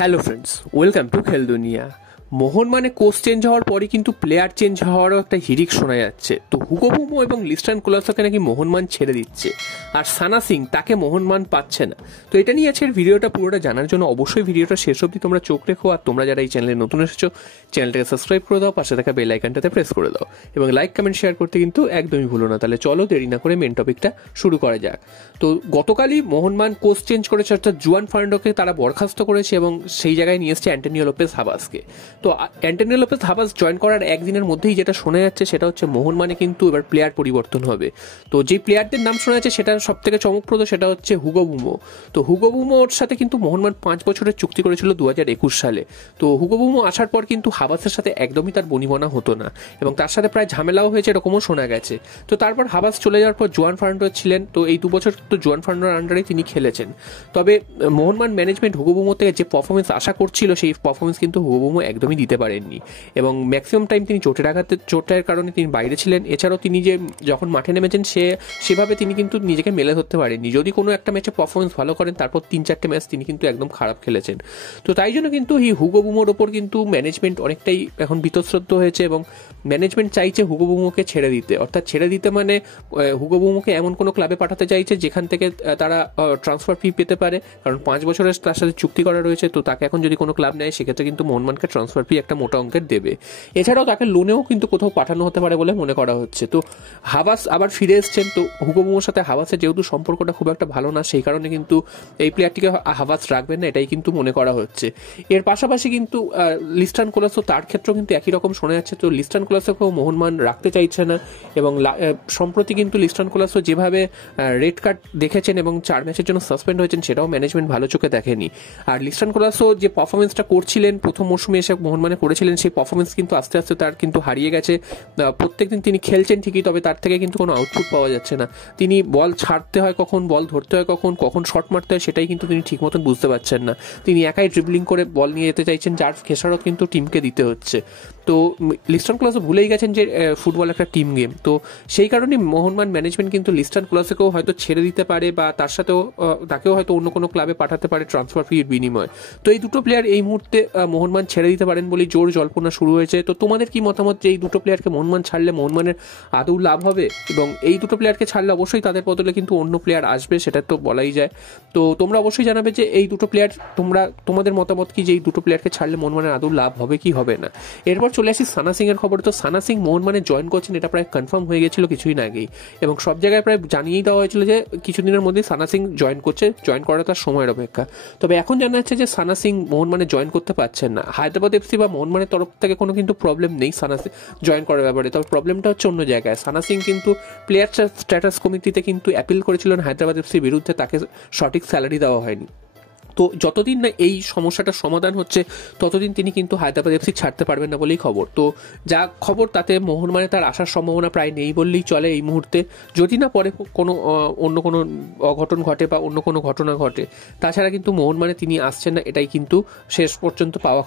Hello friends, welcome to খেল দুনিয়া। মোহন মানে কোচ চেঞ্জ হওয়ার পরে কিন্তু প্লেয়ার চেঞ্জ হওয়ারও একটা হিড়িক শোনা যাচ্ছে। তো হুগো বুমো এবং লিস্টান কোলাসোকে নাকি মোহনবাগান ছেড়ে দিচ্ছে, আর সানা সিং তাকে মোহনবাগান পাচ্ছে না। তো এটা নিয়ে আজকের ভিডিওটা পুরোটা জানার জন্য অবশ্যই ভিডিওটা শেষ অবধি তোমরা চোখ রেখো। আর তোমরা যারা এই চ্যানেলে নতুন এসেছো, চ্যানেলটাকে সাবস্ক্রাইব করে দাও, পাশে থাকা বেল আইকনটাতে প্রেস করে দাও এবং লাইক কমেন্ট শেয়ার করতে কিন্তু একদমই ভুলো না। তাহলে চলো দেরি না করে মেন টপিকটা শুরু করা যাক। তো গতকালই মোহনবাগান কোচ চেঞ্জ করেছে, অর্থাৎ জুয়ান ফার্নান্ডোকে তারা বরখাস্ত করেছে এবং সেই জায়গায় নিয়ে এসছে অ্যান্টোনিও লোপেজ হাবাসকে। তো অ্যান্টোনিও লোপেজ হাবাস জয়েন করার একদিনের মধ্যেই যেটা শোনা যাচ্ছে সেটা হচ্ছে মোহনবাগানে কিন্তু এবার প্লেয়ার পরিবর্তন হবে। তো যে প্লেয়ারদের নাম শোনা যাচ্ছে সেটা সব থেকে চমকপ্রদ, সেটা হচ্ছে হুগো বুমো। তো হুগো বুমোর সাথে কিন্তু মোহনবাগান 5 বছরের চুক্তি করেছিল 2021 সালে। তো হুগো বুমো আসার পর কিন্তু হাবাসের সাথে একদমই তার বনিবনা হতো না এবং তার সাথে প্রায় ঝামেলাও হয়েছে, এরকমও শোনা গেছে। তো তারপর হাবাস চলে যাওয়ার পর জুয়ান ফার্নান্ডো ছিলেন। তো এই 2 বছর তো জুয়ান ফার্নান্ডোর আন্ডারে তিনি খেলেছেন। তবে মোহনবাগান ম্যানেজমেন্ট হুগো বুমো থেকে যে পারফরমেন্স আশা করছিল সেই পারফরমেন্স কিন্তু হুগো বুমো একদমই দিতে পারেননি এবং ম্যাক্সিমাম টাইম তিনি চোটের কারণে তিনি বাইরে ছিলেন। এছাড়াও তিনি যে যখন মাঠে নেমেছেন সেভাবে তিনি কিন্তু নিজেকে মেলে ধরতে পারেননি। যদি কোনো একটা ম্যাচে পারফরমেন্স ভালো করেন, তারপর 3-4টে ম্যাচ তিনি কিন্তু একদম খারাপ খেলেছেন। তো তাই জন্য কিন্তু এই হুগো বুমোর ওপর কিন্তু ম্যানেজমেন্ট অনেকটাই এখন বীতশ্রদ্ধ হয়েছে এবং ম্যানেজমেন্ট চাইছে হুগো বুমোকে ছেড়ে দিতে। অর্থাৎ ছেড়ে দিতে মানে হুগো বুমোকে এমন কোনো ক্লাবে পাঠাতে চাইছে যেখান থেকে তারা ট্রান্সফার ফি পেতে পারে, কারণ 5 বছরের তার সাথে চুক্তি করা রয়েছে। তো তাকে এখন যদি কোনো ক্লাব নেয়, সেক্ষেত্রে কিন্তু মোহনবাগানকে ট্রান্সফার ফি একটা মোটা অঙ্কের দেবে। এছাড়াও তাকে লোনেও কিন্তু কোথাও পাঠানো হতে পারে বলে মনে করা হচ্ছে। তো হাবাস আবার ফিরে এসছেন। তো হুগো বুমোর সাথে হাবাসের যেহেতু সম্পর্কটা খুব একটা ভালো না, সেই কারণে কিন্তু এই প্লেয়ারটিকে হাবাস রাখবেন না, এটাই কিন্তু মনে করা হচ্ছে। এর পাশাপাশি কিন্তু লিস্টান কোলাসো, তার ক্ষেত্রেও কিন্তু একই রকম শোনা যাচ্ছে। তো লিস্টান কোলাসোকেও মোহনবাগান রাখতে চাইছে না এবং সম্প্রতি কিন্তু লিস্টান কোলাসো যেভাবে রেড কার্ড দেখেছেন এবং 4 ম্যাচের জন্য সাসপেন্ড হয়েছেন, সেটাও ম্যানেজমেন্ট ভালো চোখে দেখেনি। আর লিস্টান কোলাসো যে পারফরমেন্সটা করছিলেন প্রথম মৌসুমে এসে মোহনবাগানে করেছিলেন, সেই পারফরমেন্স কিন্তু আস্তে আস্তে তার কিন্তু হারিয়ে গেছে। প্রত্যেকদিন তিনি খেলছেন ঠিকই, তবে তার থেকে কিন্তু কোনো আউটপুট পাওয়া যাচ্ছে না। তিনি বল ছাড়তে হয় কখন, বল ধরতে হয় কখন শট মারতে হয়, সেটাই কিন্তু তিনি ঠিক মতন বুঝতে পারছেন না। তিনি একাই ড্রিবলিং করে বল নিয়ে যেতে চাইছেন, যার খেসারত কিন্তু টিমকে দিতে হচ্ছে। তো লিস্টান কোলাসো ভুলেই গেছেন যে ফুটবল একটা টিম গেম। তো সেই কারণে মোহনবাগান ম্যানেজমেন্ট কিন্তু লিস্টান কোলাসোকেও হয়তো ছেড়ে দিতে পারে বা তার সাথেও তাকেও হয়তো অন্য কোনো ক্লাবে পাঠাতে পারে ট্রান্সফার ফির বিনিময়ে। তো এই দুটো প্লেয়ার এই মুহূর্তে মোহনবাগান ছেড়ে দিতে পারেন বলেই জোর জল্পনা শুরু হয়েছে। তো তোমাদের কি মতামত যে এই দুটো প্লেয়ারকে মোহনবাগান ছাড়লে মোহনবাগানের আদৌ লাভ হবে? এবং এই দুটো প্লেয়ারকে ছাড়লে অবশ্যই তাদের বদলে কিন্তু অন্য প্লেয়ার আসবে, সেটা তো বলাই যায়। তো তোমরা অবশ্যই জানাবে যে এই দুটো প্লেয়ার তোমাদের মতামত কি, যে এই দুটো প্লেয়ারকে ছাড়লে মোহনবাগানের আদৌ লাভ হবে কি হবে না। এরপর চলে আসি সানা সিং এর খবর। তো সানা সিং মোহনবাগানে জয়েন করছেন, এটা প্রায় কনফার্ম হয়ে গেছিল কিছুদিন আগেই এবং সব জায়গায় প্রায় জানিয়েই দেওয়া হয়েছিল যে কিছুদিনের মধ্যেই সানা সিং জয়েন করছে, জয়েন করা তার সময়ের অপেক্ষা। তবে এখন জানা যাচ্ছে যে সানা সিং মোহনবাগানে জয়েন করতে পারছেন না। হায়দ্রাবাদ এফসি বা মোহনবাগানের তরফ থেকে কোনো কিন্তু প্রবলেম নেই সানা সিং জয়েন করার ব্যাপারে, তবে প্রবলেমটা হচ্ছে অন্য জায়গায়। সানা সিং কিন্তু প্লেয়ার স্ট্যাটাস কমিটিতে কিন্তু অ্যাপিল করেছিলেন হায়দ্রাবাদ এফসির বিরুদ্ধে, তাকে সঠিক স্যালারি দেওয়া হয়নি। তো যতদিন না এই সমস্যাটার সমাধান হচ্ছে, ততদিন তিনি কিন্তু হায়দ্রাবাদ এফসি ছাড়তে পারবেন না বলেই খবর। তো যা খবর তাতে মোহনবাগানে তার আসার সম্ভাবনা প্রায় নেই বললেই চলে এই মুহূর্তে, যদি না পরে কোনো অন্য কোনো অঘটন ঘটে বা অন্য কোনো ঘটনা ঘটে। তাছাড়া কিন্তু মোহনবাগানে তিনি আসছেন না, এটাই কিন্তু শেষ পর্যন্ত পাওয়া